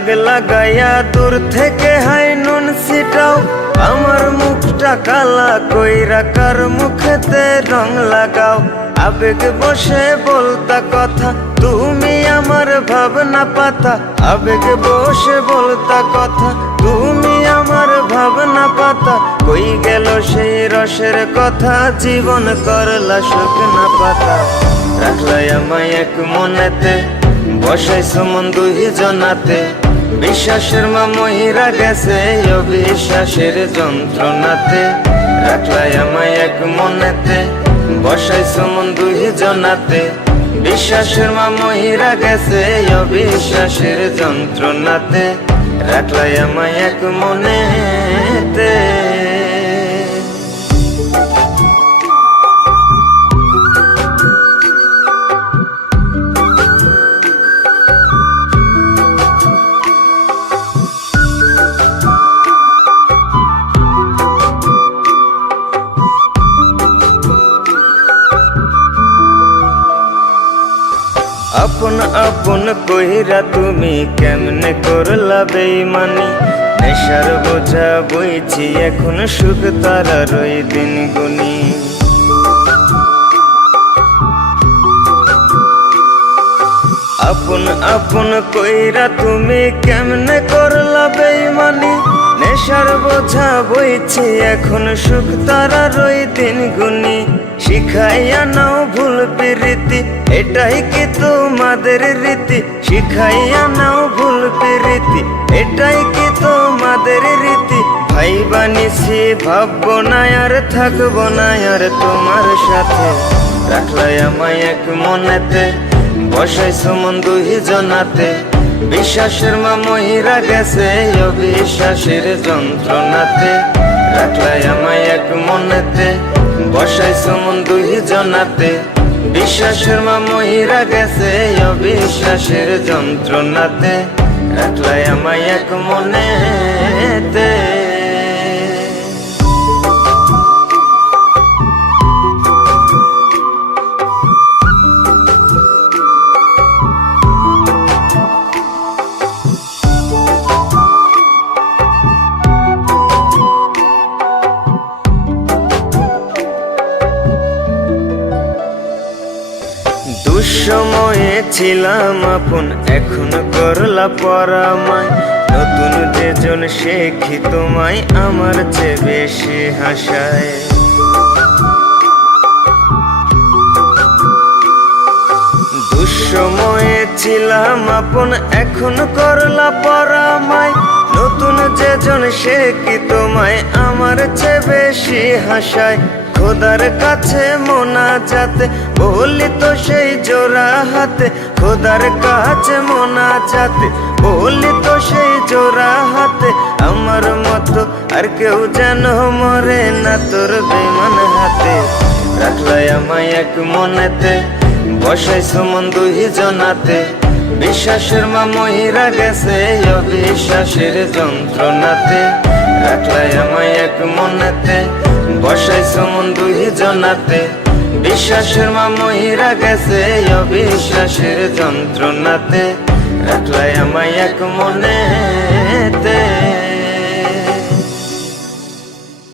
দাগ লাগাইয়া দূর থেকে হাই নুন ছিটাও, আমার মুখটা কালা কইরা কার মুখেতে রং লাগাও। আবেগ বসে বলতা কথা, তুমি আমার ভাবনা পাতা। আবেগ বসে বলতা কথা, তুমি আমার ভাবনা পাতা। কই গেল সেই রসের কথা, জীবন করলা শুকনা পাতা। রাখলাই আমায় এক মনেতে, বসাইছো মন দুই জনাতে। বিশ্বাসের মা মহিরা গেছে অবিশ্বাসের যন্ত্রণাতে। রাখলাই আমায় এক মনেতে, বসাইছো মন দুই জনাতে। বিশ্বাসের মা মহিরা গেছে অবিশ্বাসের যন্ত্রণাতে। রাখলাই আমায় এক মনেতে। আপন আপন কইরা তুমি কেমনে করলা বেইমানি। নেশার বোঝা বইছি এখন সুখ তারার ওই দিন গুনি। আপন আপন কইরা তুমি কেমনে করলা বেইমানি। নেশার বোঝা বইছি এখন সুখ তারার ওই দিন গুনি। শিখাইয়া নাও ভুল প্রীতি, এটাই কি তোমাদের রীতি। শিখাইয়া নাও ভুল প্রীতি, এটাই কি তোমাদের রীতি। ভাই বানিছি ভাববো না আর থাকবো না আর তোমার সাথে। রাখলাই আমায় এক মনেতে, বসাইছো মন দুই জনাতে। বিশ্বাসের মা মহিরা গেছে অবিশ্বাসের যন্ত্রণাতে। রাখলাই আমায় এক মনেতে, বসাইছো মন দুই জনাতে। বিশ্বাসের মা মহিরা গেছে অবিশ্বাসের যন্ত্রণাতে। রাখলাই আমায় এক মনেতে। দুঃসময়ে ছিলাম আপন, এখন করলা পরামায়। নতুন যেজন সে কি তোমায় আমার চেয়ে বেশি হাসায়। দুঃসময়ে ছিলাম আপন, এখন করলা পরামায়। নতুন যেজন সে কি তোমায় আমার চেয়ে বেশি হাসায়। খোদার কাছে মোনাজাতে বলি তো সেই জোড়া হাতে। খোদার কাছে মোনাজাতে বলি তো সেই জোড়া হাতে। আমার মতো আর কেউ যেন মরে না তোর বেমান হাতে। রাখলাই আমায় এক মনেতে, বসাইছো মন দুই জনাতে। বিশ্বাসের মা মহিরা গেছে অবিশ্বাসের যন্ত্রণাতে। রাখলাই আমায় এক মনেতে, বসাইছো মন দুই জনাতে। বিশ্বাসের মা মহিরা গেছে অবিশ্বাসের যন্ত্রণাতে। রাখলাই আমায় এক মনেতে।